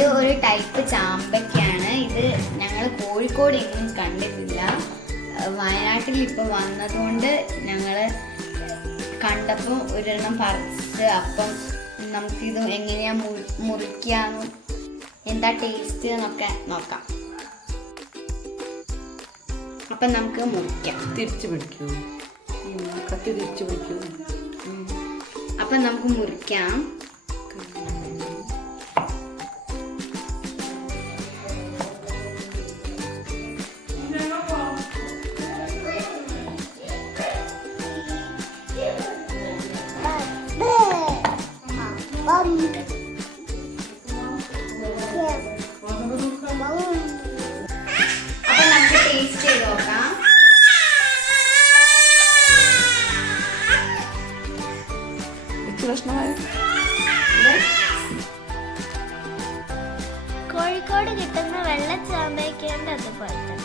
ഇത് ഒരു ടൈപ്പ് ചാമ്പയ്ക്കാണ്. ഇത് ഞങ്ങൾ കോഴിക്കോട് എങ്ങും കണ്ടിട്ടില്ല. വയനാട്ടിൽ ഇപ്പോൾ വന്നതുകൊണ്ട് ഞങ്ങൾ കണ്ടപ്പോൾ ഒരെണ്ണം പറിച്ച്. അപ്പം നമുക്കിത് എങ്ങനെയാ മുറിക്കാനും എന്താ ടേസ്റ്റ് എന്നൊക്കെ നോക്കാം. അപ്പം നമുക്ക് മുറിക്കാം. തിരിച്ചു പിടിക്കൂ, കത്തി തിരിച്ചു പിടിക്കൂ. അപ്പം നമുക്ക് മുറിക്കാം. അപ്പൊ നമുക്ക് ടേസ്റ്റ് ചെയ്ത് നോക്കാം. കോഴിക്കോട് കിട്ടുന്ന വെള്ള ചാമ്പയ്ക്കേണ്ട അതുപോലത്തെ